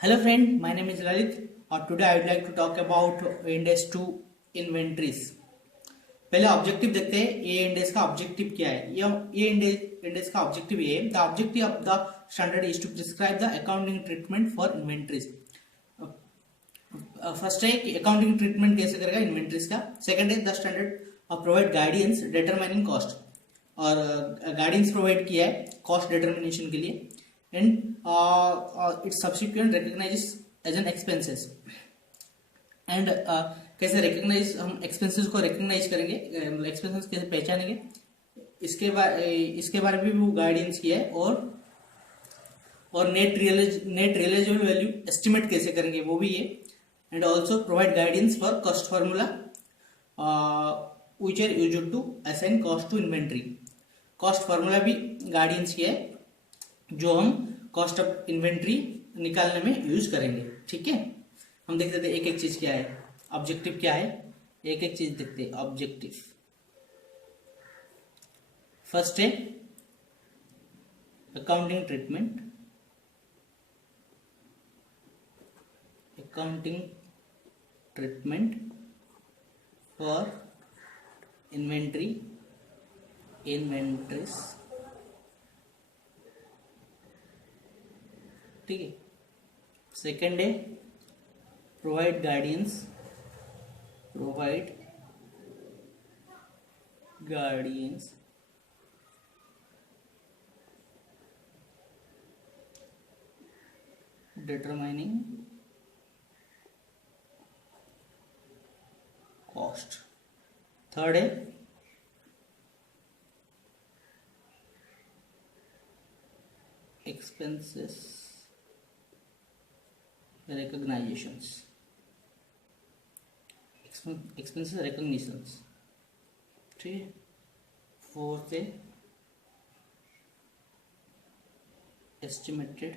Hello friend, my name is Lalit. Today I would like to talk about Ind As 2 inventories. पहले objective देखते हैं ये end S का objective क्या है। ये इंड एस का ऑब्जेक्टिव ये है, the objective of the standard is to prescribe the accounting treatment for inventories. First है कि अकाउंटिंग ट्रीटमेंट कैसे करेगा इन्वेंटरीज का। सेकंड है the standard provide guidance determining cost, और गाइडेंस प्रोवाइड किया है कॉस्ट डिटर्मिनेशन के लिए। And its subsequent recognises as an expenses. And कैसे रिकॉग्नाइज, हम एक्सपेंसेस को रिकॉग्नाइज करेंगे, एक्सपेंसेस कैसे पहचानेंगे, इसके बारे में भी वो गाइडेंस किया है। और नेट रियलाइजेबल वैल्यू एस्टिमेट कैसे करेंगे वो भी है। And also provide guidance for cost formula which are used to assign cost to inventory. Cost formula भी गाइडेंस किया है जो हम कॉस्ट ऑफ इन्वेंट्री निकालने में यूज करेंगे। ठीक है, हम देखते थे एक एक चीज क्या है, ऑब्जेक्टिव क्या है, एक एक चीज देखते हैं। ऑब्जेक्टिव फर्स्ट है accounting treatment. Accounting treatment for inventories. ठीक है, सेकेंड है provide guidance determining cost। Third है expenses recognitions। expenses recognitions। ठीक है, फोर्थ है estimated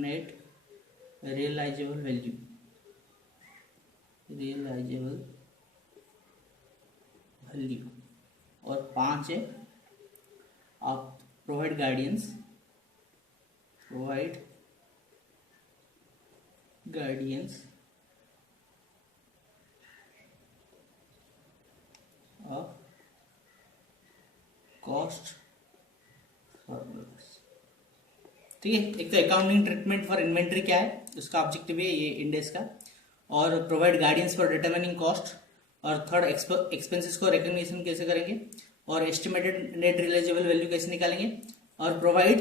net realizable value। और पांच है आप provide guidance of cost formulas. ठीक है, एक तो अकाउंटिंग ट्रीटमेंट फॉर इन्वेंट्री क्या है, उसका ऑब्जेक्टिव है ये इंड एस का। और provide guidance for determining cost. और थर्ड एक्सपेंसेस को रिकॉग्निशन कैसे करेंगे, और एस्टिमेटेड नेट रियलाइजेबल वैल्यू कैसे निकालेंगे। और provide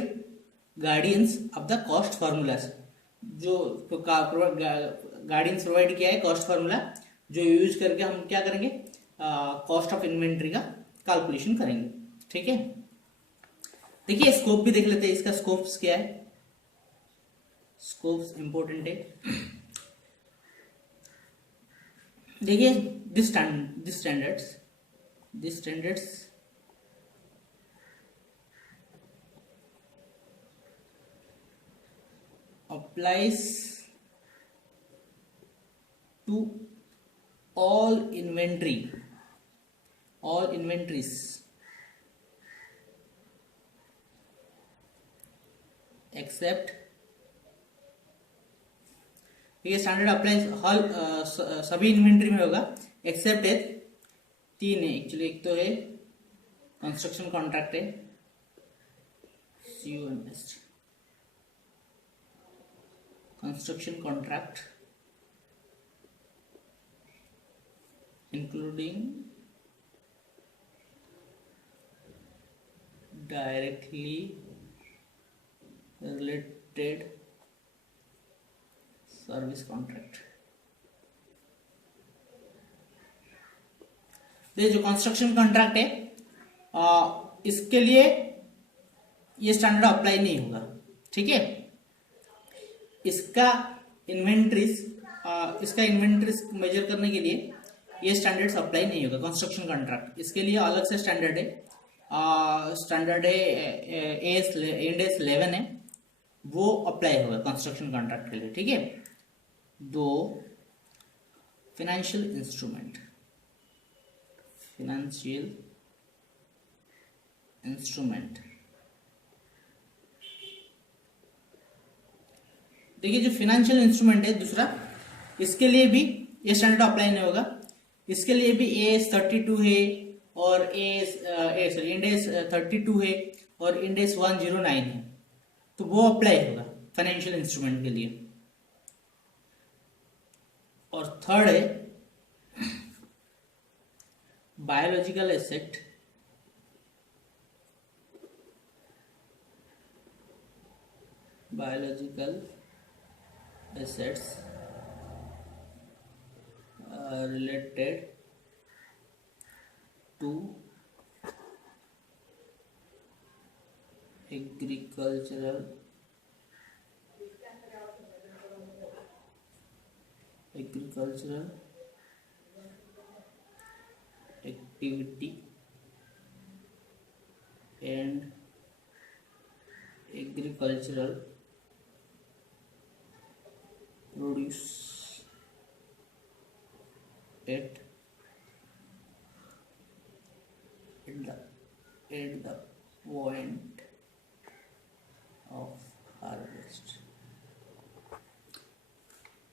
guidance of the cost formulas, जो गाइडेंस प्रोवाइड किया है कॉस्ट फार्मूला जो यूज करके हम क्या करेंगे, कॉस्ट ऑफ इन्वेंट्री का कैलकुलेशन करेंगे। ठीक है, देखिए स्कोप भी देख लेते हैं, इसका स्कोप्स क्या है। स्कोप्स इंपॉर्टेंट है। देखिए this standards applies to all inventories except, ये स्टैंडर्ड अप्लाई सभी इन्वेंट्री में होगा एक्सेप्ट है तीन है एक्चुअली। एक तो है कंस्ट्रक्शन कॉन्ट्रैक्ट है COMS, construction contract including directly related service contract. ये जो कंस्ट्रक्शन कॉन्ट्रैक्ट है इसके लिए ये स्टैंडर्ड अप्लाई नहीं होगा। ठीक है, इसका इन्वेंटरीज मेजर करने के लिए ये स्टैंडर्ड्स अप्लाई नहीं होगा। कंस्ट्रक्शन कॉन्ट्रैक्ट इसके लिए अलग से स्टैंडर्ड है, इंड एस 11 है, वो अप्लाई होगा कंस्ट्रक्शन कॉन्ट्रैक्ट के लिए। ठीक है, दो फाइनेंशियल इंस्ट्रूमेंट देखिए जो फाइनेंशियल इंस्ट्रूमेंट है दूसरा, इसके लिए भी ये स्टैंडर्ड अप्लाई नहीं होगा। इसके लिए भी एस 32 है और इंड एस 32 है और इंड एस 109 है, तो वो अप्लाई होगा फाइनेंशियल इंस्ट्रूमेंट के लिए। और थर्ड है biological asset, biological assets related to agricultural activity and agricultural produce at the point of harvest।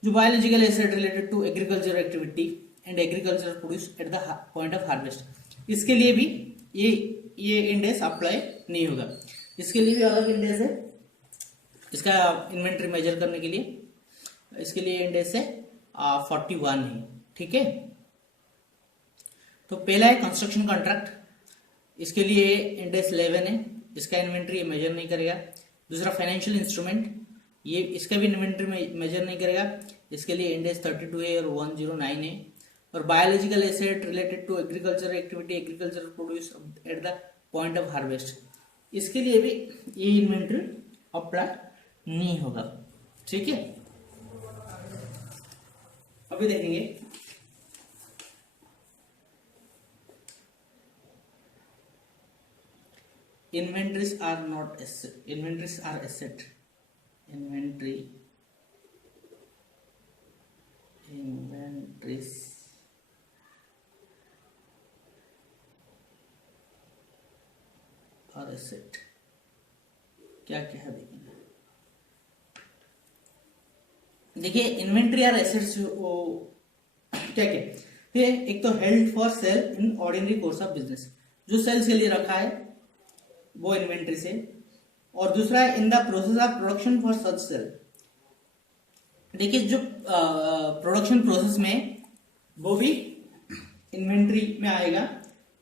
जो biological asset related to agriculture activity and agriculture produce at the point of harvest, इसके लिए भी ये index apply नहीं होगा। इसके लिए भी अलग इंडेक्स है, इसका इन्वेंट्री मेजर करने के लिए, इसके लिए इंडेक्स है 41 है। ठीक है, तो पहला है कंस्ट्रक्शन कॉन्ट्रैक्ट, इसके लिए इंडेक्स 11 है, इसका इन्वेंट्री मेजर नहीं करेगा। दूसरा फाइनेंशियल इंस्ट्रूमेंट, ये इसका भी इन्वेंट्री मेजर नहीं करेगा, इसके लिए इंडेक्स 32 है और 109 है। और biological asset related to agriculture activity agriculture produce at the point of harvest, इसके लिए भी ये इन्वेंट्री अप्लाई नहीं होगा। ठीक है, अभी देखेंगे inventories are not asset, inventories are asset, inventories are asset, क्या क्या है देखेंगे। देखिए इन्वेंट्री और एसेट्स क्या क्या, तो एक तो held for sale in ordinary course of business, जो सेल्स के लिए रखा है वो इन्वेंट्री से। और दूसरा है in the process of production for such sale, देखिए जो प्रोडक्शन प्रोसेस में वो भी इन्वेंट्री में आएगा।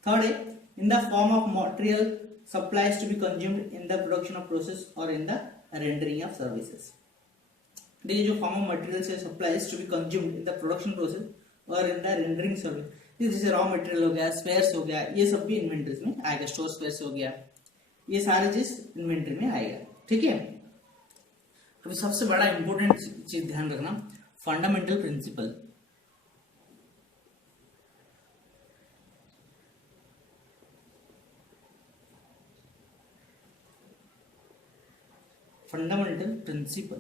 थर्ड है in the form of material supplies to be consumed in the production of process और in the rendering of services. देखिए जो फॉर्म ऑफ मटेरियल से supplies to be consumed in the production process और in the rendering service, जैसे raw material हो गया, spheres हो गया, ये सब भी इन्वेंट्रीज में आएगा। स्टोर स्पेयर्स हो गया, ये सारे चीज इन्वेंट्री में आएगा। ठीक है, अभी सबसे बड़ा इंपॉर्टेंट चीज ध्यान रखना, फंडामेंटल प्रिंसिपल। फंडामेंटल प्रिंसिपल,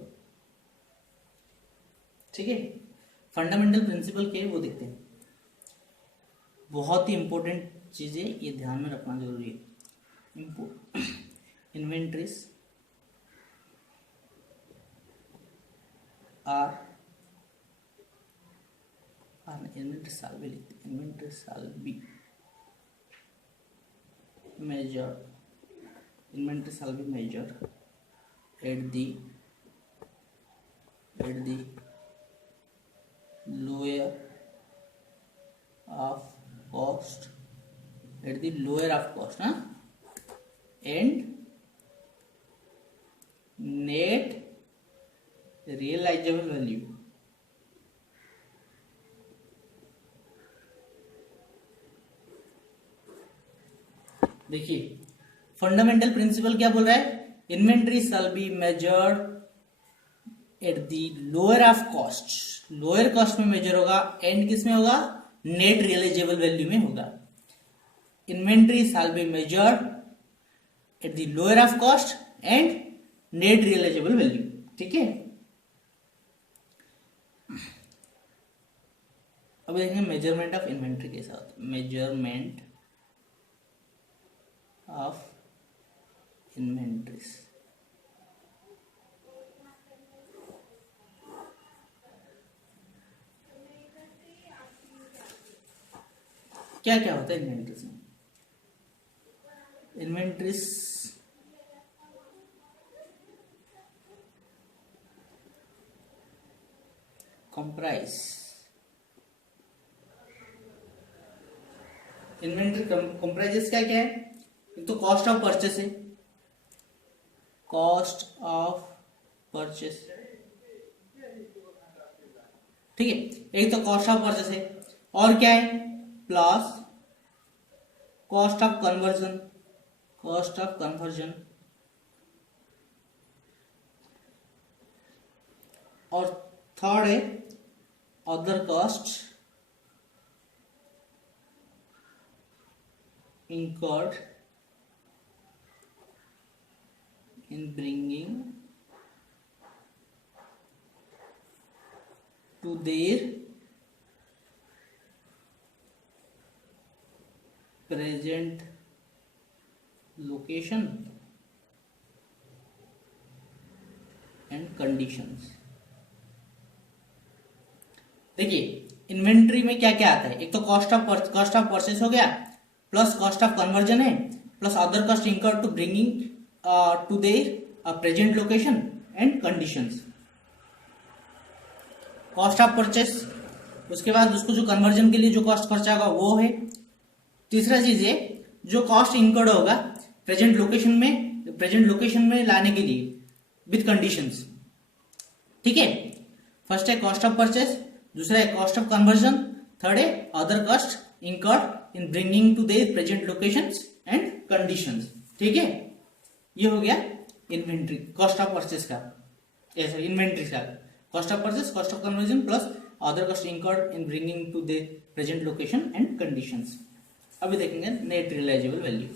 ठीक है, फंडामेंटल प्रिंसिपल क्या है वो देखते हैं। बहुत ही इंपॉर्टेंट चीज है, ये ध्यान में रखना जरूरी है। इन्वेंट्रीज आर इन्वेंट्री साल भी लिखते, inventory shall be measure, inventory shall be measure at the lower of cost, at the lower of cost, हाँ, एंड नेट रियलाइजेबल वैल्यू। देखिए फंडामेंटल प्रिंसिपल क्या बोल रहा है, inventory shall be measured at the lower of cost, lower cost में measure होगा, and किस में होगा, नेट रियलाइजेबल वैल्यू में होगा। Inventory shall be measured at the lower of cost and net realisable value. ठीक है, अब देखेंगे मेजरमेंट ऑफ इन्वेंट्री के साथ, मेजरमेंट ऑफ इन्वेंट्रीज। क्या क्या होता है इन्वेंट्रीज में? इन्वेंट्रीज कंप्राइज, इन्वेंट्री कंप्राइजेस क्या क्या है? एक तो कॉस्ट ऑफ परचेस है, कॉस्ट ऑफ परचेस, ठीक है, एक तो कॉस्ट ऑफ परचेस है, और क्या है? Plus cost of conversion, cost of conversion, और थर्ड है other cost incurred in bringing to their present location and conditions। देखिए इन्वेंट्री में क्या क्या आता है? एक तो कॉस्ट ऑफ परचेस हो गया, प्लस कॉस्ट ऑफ कन्वर्जन है, plus other cost incurred to bringing to their present location and conditions. Cost of purchase, उसके बाद उसको जो कन्वर्जन के लिए जो कॉस्ट खर्चा होगा वो है। तीसरा चीज है जो कॉस्ट इंकर्ड होगा प्रेजेंट लोकेशन में लाने के लिए विद कंडीशंस, ठीक है। फर्स्ट है कॉस्ट ऑफ परचेस, दूसरा है कॉस्ट ऑफ कन्वर्जन, थर्ड है other cost incurred in bringing to their present locations and conditions, ठीक है। ये हो गया इन्वेंट्री, कॉस्ट ऑफ परचेस का, इन्वेंट्री का cost of purchase, cost of conversion plus other cost incurred in bringing to the present location and conditions. अभी देखेंगे net realisable value.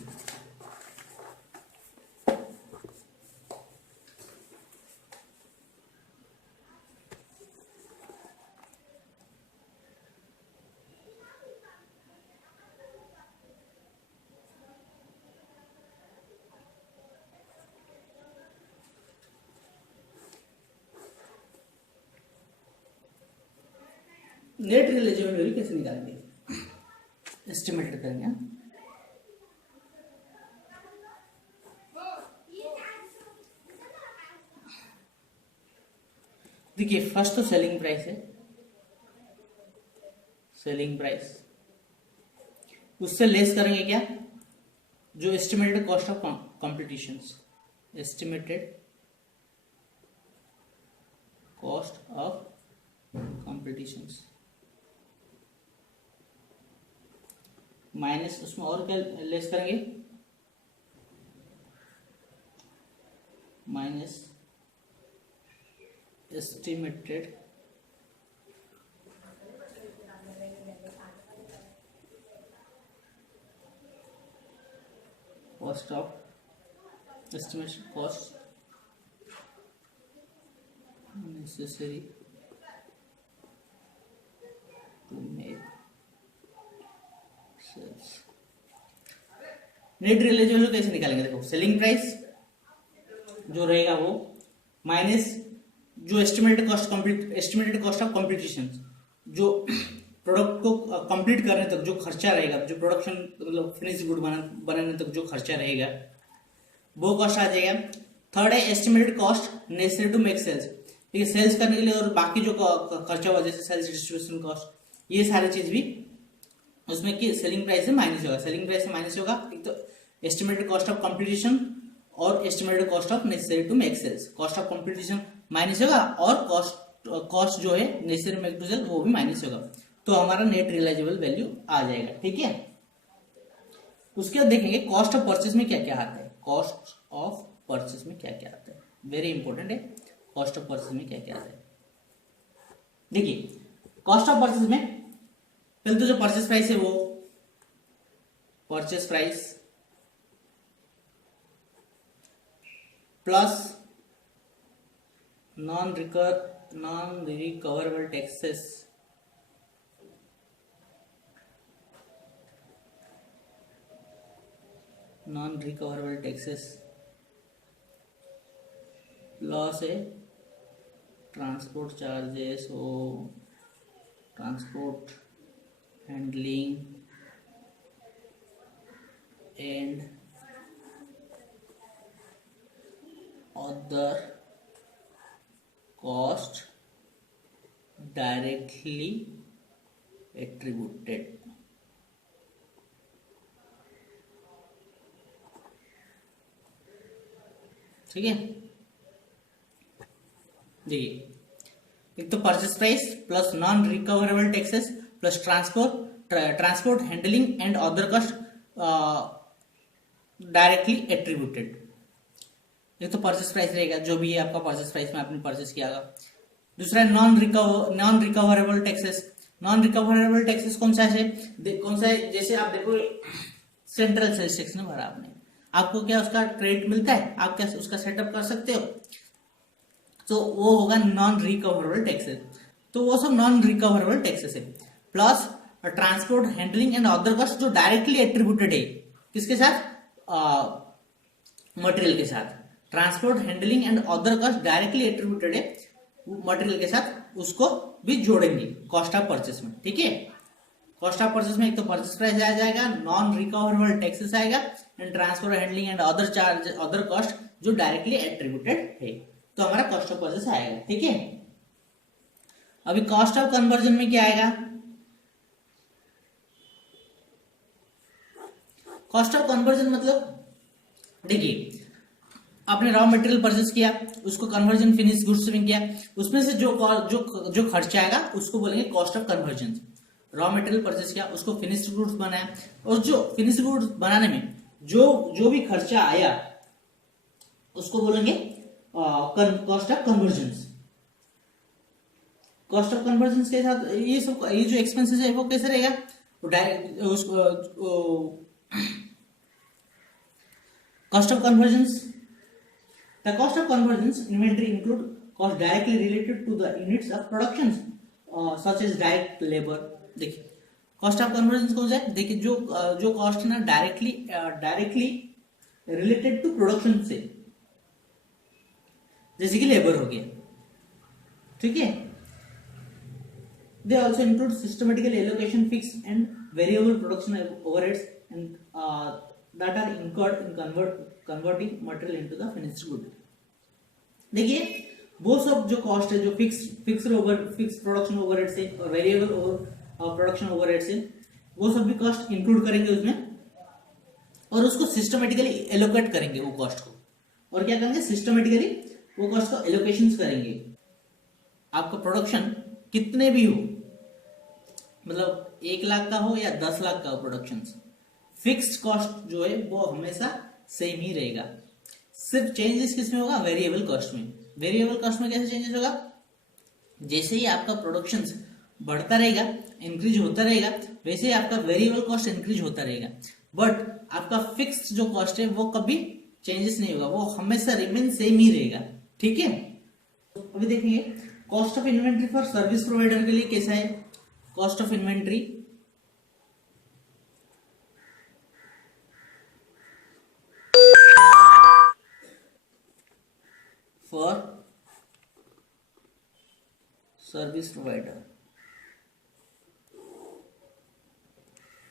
Net realisable value कैसे निकालेंगे? एस्टिमेट करेंगे। देखिए फर्स्ट तो selling price है, सेलिंग प्राइस, उससे लेस करेंगे क्या? जो estimated cost of competition, estimated cost of competitions minus, उसमें और क्या लेस करेंगे? Minus estimated cost of estimation cost necessary to make sales. Net realisable कैसे निकालेंगे? देखो सेलिंग प्राइस जो रहेगा वो माइनस जो एस्टिमेटेड कॉस्ट ऑफ कॉम्पिटिशन, जो प्रोडक्ट को कंप्लीट करने तक जो खर्चा रहेगा, जो प्रोडक्शन मतलब फिनिश गुड बनाने तक जो खर्चा रहेगा वो कॉस्ट आ जाएगा। थर्ड है estimated cost necessary to make sales, ठीक है, सेल्स करने के लिए और बाकी जो खर्चा हुआ जैसे सेल्स डिस्ट्रीब्यूशन कॉस्ट, ये सारी चीज भी उसमें की सेलिंग प्राइस से माइनस होगा। सेलिंग प्राइस से माइनस होगा एक तो एस्टिमेटेड कॉस्ट ऑफ कॉम्पिटिशन और estimated cost of necessary to make sales. Cost of competition minus होगा और कॉस्ट जो है नेसेसरी टू मेक सेल्स वो भी माइनस होगा, तो हमारा नेट रियलाइजेबल वैल्यू आ जाएगा, ठीक है। उसके बाद देखेंगे कॉस्ट ऑफ परचेस में क्या क्या आता है। कॉस्ट ऑफ परचेस में क्या क्या आता है, वेरी इंपॉर्टेंट है। कॉस्ट ऑफ परचेस में क्या क्या आता है? देखिए कॉस्ट ऑफ परचेस में पहले तो जो परचेस प्राइस है वो purchase price plus non recoverable taxes, non recoverable taxes plus है ट्रांसपोर्ट चार्जेस हो, transport handling and other cost directly attributed. ठीक है, देखिए एक तो purchase price plus non recoverable taxes plus transport handling and other cost directly attributed. एक तो purchase price रहेगा, जो भी है आपका परचेस प्राइस में आपने परचेस किया होगा। दूसरा non recoverable taxes. Non recoverable taxes कौन सा है, जैसे आप देखो सेंट्रल सेल्स टैक्स ने भरा आपने, आपको क्या उसका क्रेडिट मिलता है, आप क्या उसका सेटअप कर सकते हो, तो वो होगा नॉन रिकवरेबल टैक्सेस। तो वो सब नॉन रिकवरेबल टैक्सेस है। Plus transport handling and other cost जो डायरेक्टली एट्रीब्यूटेड है किसके साथ, मटेरियल के साथ। Transport handling and other cost directly attributed है मटेरियल के साथ, उसको भी जोड़ेंगे कॉस्ट ऑफ परचेस में। ठीक है, कॉस्ट ऑफ परचेस में एक तो परचेस प्राइस आ जाएगा, नॉन रिकवरेबल टैक्सेस आएगा and transport handling and other charge other cost जो डायरेक्टली एट्रीब्यूटेड है, तो हमारा कॉस्ट ऑफ परचेस आएगा। ठीक है, अभी कॉस्ट ऑफ कन्वर्जन में क्या आएगा, कॉस्ट ऑफ कन्वर्जन मतलब देखिए आपने रॉ मटेरियल परचेस किया, उसको कन्वर्जन फिनिश गुड्स में किया, उसमें से जो खर्चा आएगा उसको बोलेंगे cost of conversion. Raw material purchase किया, उसको फिनिश्ड गुड्स बनाया, और जो फिनिश्ड गुड्स बनाने में जो भी खर्चा आया उसको बोलेंगे cost of conversion. Cost of conversion के साथ ये जो एक्सपेंसेस है वो कैसे रहेगा, cost of conversion. The cost of conversions inventory include cost directly related to the units of production, such as direct labor। देखिए कॉस्ट ऑफ कन्वर्जन कौन सा है, देखिए जो कॉस्ट ना डायरेक्टली रिलेटेड टू प्रोडक्शन से, जैसे कि लेबर हो गया। ठीक है, they also include systematical allocation fix and variable production overheads and that are incurred in converting material into the finished good। देखिए वो सब जो कॉस्ट है, जो फिक्स प्रोडक्शन ओवरहेड से और वेरिएबल प्रोडक्शन ओवरहेड से, वो सब भी कॉस्ट इंक्लूड करेंगे उसमें, और उसको सिस्टमेटिकली एलोकेट करेंगे वो कॉस्ट को, और क्या करेंगे सिस्टमेटिकली वो कॉस्ट को एलोकेशंस करेंगे। आपका प्रोडक्शन कितने भी हो, मतलब 1 लाख का हो या 10 लाख का हो प्रोडक्शन, फिक्स्ड कॉस्ट जो है वो हमेशा सेम ही रहेगा। सिर्फ चेंजेस किस में होगा, वेरिएबल कॉस्ट में। वेरिएबल कॉस्ट में कैसे चेंजेस होगा, जैसे ही आपका प्रोडक्शन बढ़ता रहेगा, इंक्रीज होता रहेगा, वैसे ही आपका वेरिएबल कॉस्ट इंक्रीज होता रहेगा। बट आपका फिक्स्ड जो कॉस्ट है वो कभी चेंजेस नहीं होगा, वो हमेशा रिमेन सेम ही रहेगा। ठीक है, अभी देखेंगे cost of inventory for service provider के लिए कैसा है। Cost of inventory for service provider,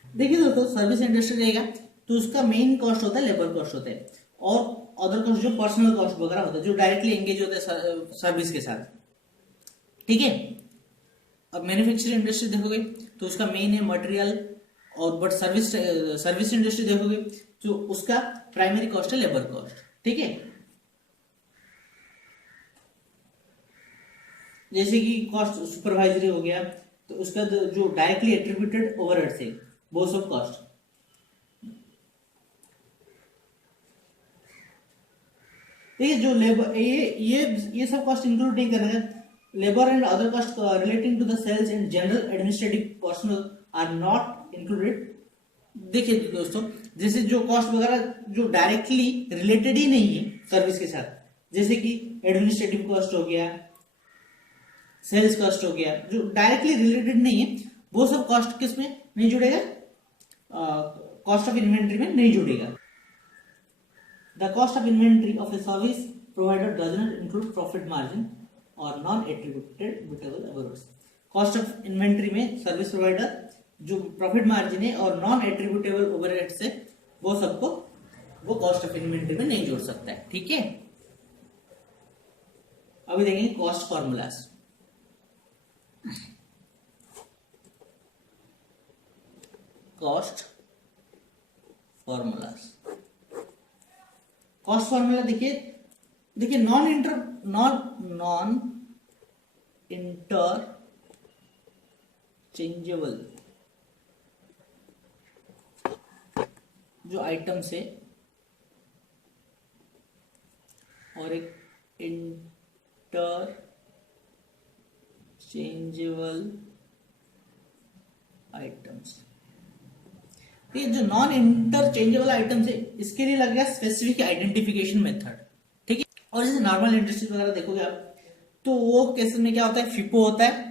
देखिए दोस्तों सर्विस इंडस्ट्री रहेगा तो उसका मेन कॉस्ट होता है लेबर कॉस्ट होता है, और अदर कॉस्ट जो पर्सनल कॉस्ट वगैरह होता है जो डायरेक्टली एंगेज होता है सर्विस के साथ। ठीक है, अब मैन्युफैक्चरिंग इंडस्ट्री देखोगे तो उसका मेन है मटेरियल, और बट सर्विस इंडस्ट्री देखोगे तो उसका प्राइमरी कॉस्ट है लेबर कॉस्ट। ठीक है, जैसे कि कॉस्ट सुपरवाइजरी हो गया तो उसका जो डायरेक्टली एट्रीब्यूटेड ओवरहेड से वो सब कॉस्ट। देखिए जो लेबर ये सब कॉस्ट इंक्लूड नहीं कर रहे हैं। Labour and other cost relating to the sales and general administrative personal are not included. देखिए दोस्तों जैसे जो कॉस्ट वगैरह जो डायरेक्टली रिलेटेड ही नहीं है सर्विस के साथ, जैसे कि एडमिनिस्ट्रेटिव कॉस्ट हो गया, सेल्स कॉस्ट हो गया, जो डायरेक्टली रिलेटेड नहीं है वो सब कॉस्ट किस में नहीं जुड़ेगा, कॉस्ट ऑफ इन्वेंट्री में नहीं जुड़ेगा। The cost of inventory of a service provider does not include profit margin और non attributable overheads. Cost of inventory में सर्विस प्रोवाइडर जो प्रॉफिट मार्जिन है और नॉन एट्रीब्यूटेबल ओवरहेड से वो सबको वो कॉस्ट ऑफ इन्वेंट्री में नहीं जोड़ सकता है। ठीक है, अभी देखेंगे cost formulas. Cost formulas, cost formula देखिए, देखिए नॉन इंटरचेंजेबल जो आइटम्स है और एक इंटरचेंजेबल आइटम्स, ये जो नॉन इंटरचेंजेबल आइटम्स है इसके लिए लगेगा स्पेसिफिक आइडेंटिफिकेशन मेथड। ठीक है, और जैसे नॉर्मल इंडस्ट्रीज वगैरह देखोगे आप, तो वो केस में क्या होता है, फिपो होता है,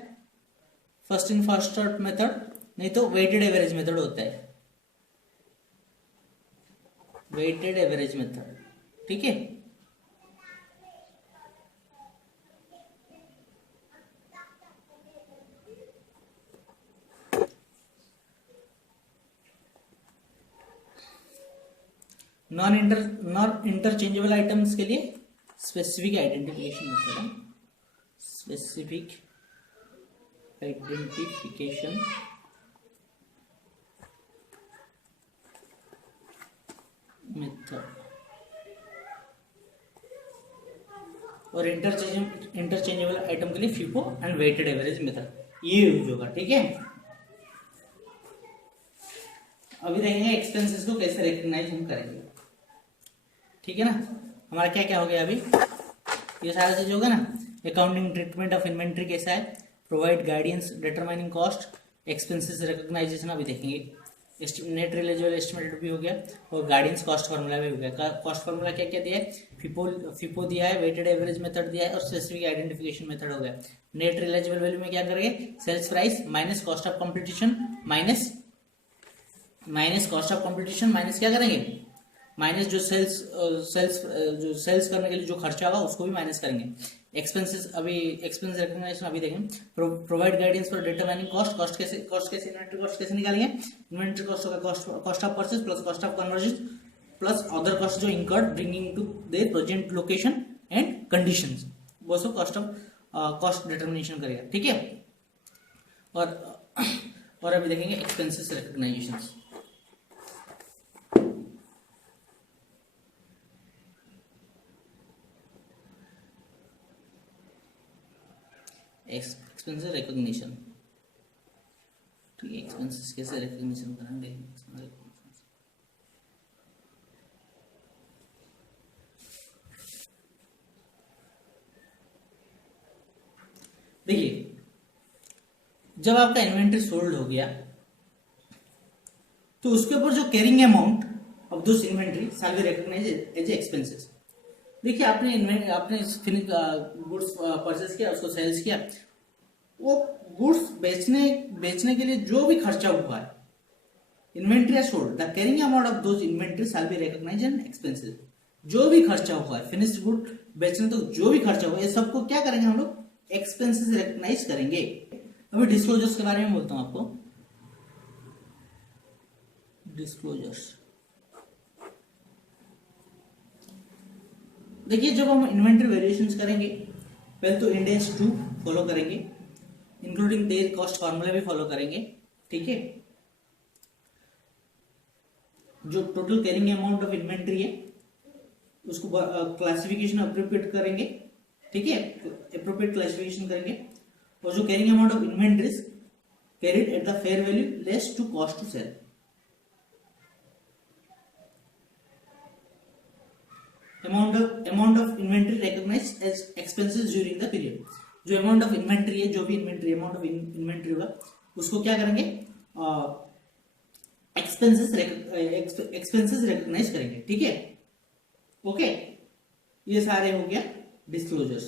first in first out method, नहीं तो वेटेड एवरेज मेथड होता है, वेटेड एवरेज मेथड। ठीक है, नॉन इंटरचेंजेबल आइटम्स के लिए स्पेसिफिक आइडेंटिफिकेशन मेथड है, स्पेसिफिक आइडेंटिफिकेशन मेथड, और इंटरचेंजेबल आइटम के लिए FIFO and weighted average method, ये यूज होगा। ठीक है, अभी देखेंगे एक्सपेंसेस को कैसे रिकॉग्नाइज हम करेंगे। ठीक है ना, हमारा क्या क्या हो गया अभी, ये सारा चीज होगा ना। अकाउंटिंग ट्रीटमेंट ऑफ इन्वेंट्री कैसा है, provide guidance determining cost, expenses recognition अभी देखेंगे, नेट रियलाइजेबल एस्टिमेटेड भी हो गया, और गाइडेंस कॉस्ट फार्मूला भी हो गया। कॉस्ट फार्मूला क्या क्या दिया है, फिपो दिया है, वेटेड एवरेज मेथड दिया है, और स्पेसिफिक आइडेंटिफिकेशन मेथड हो गया। नेट रियलाइजेबल वैल्यू में क्या करेंगे, sales price minus cost of competition minus cost of competition minus क्या करेंगे, माइनस जो सेल्स करने के लिए जो खर्चा होगा उसको भी माइनस करेंगे। एक्सपेंसेस अभी एक्सपेंस रिकॉग्निशन अभी देखेंगे, provide guidance for determining cost, cost कैसे इन्वेंटरी कॉस्ट कैसे निकालेंगे, इन्वेंटरी कॉस्ट होगा cost of purchase plus cost of conversion plus other cost जो incurred bringing to their present location and conditions, वो सब कॉस्ट डिटरमिनेशन करेगा। ठीक है, और अभी देखेंगे एक्सपेंसेस रिकॉग्नाइजेशन। एक्सपेंसेस रिकॉग्निशन, ठीक है, एक्सपेंसेस कैसे रिकॉग्निशन करेंगे। देखिए, जब आपका इन्वेंटरी सोल्ड हो गया तो उसके ऊपर जो carrying amount of those inventory shall be recognised as expenses. देखिए, आपने गुड्स परचेज किया, उसको सेल्स किया, वो गुड्स बेचने के लिए जो भी खर्चा हुआ है, inventory sold, the carrying amount of those inventory shall be recognised as expenses. जो भी खर्चा हुआ है फिनिश्ड गुड बेचने तो जो भी खर्चा हुआ है, ये सबको क्या करेंगे हम लोग, एक्सपेंसेस रिकॉग्नाइज करेंगे। अभी डिस्क्लोजर्स के बारे में बोलता हूं आपको। डिस्क्लोजर्स, देखिए, जब हम इन्वेंटरी वेरिएशंस करेंगे, पहले तो इंड एज 2 फॉलो करेंगे, इंक्लूडिंग देयर कॉस्ट फार्मूला भी फॉलो करेंगे। ठीक है, जो total carrying amount of inventory है उसको क्लासिफिकेशन अप्रोप्रिएट करेंगे। ठीक है, अप्रोप्रिएट क्लासिफिकेशन करेंगे, और जो carrying amount of inventories carried at the fair value less to cost to sell. Amount of inventory recognised as expenses during the period. जो amount of inventory है, जो भी इन्वेंटरी अमाउंट ऑफ इन्वेंटरी होगा, उसको क्या करेंगे, एक्सपेंसेस रिकॉग्नाइज करेंगे। ठीक है, ओके, ये सारे हो गया डिस्क्लोजर्स।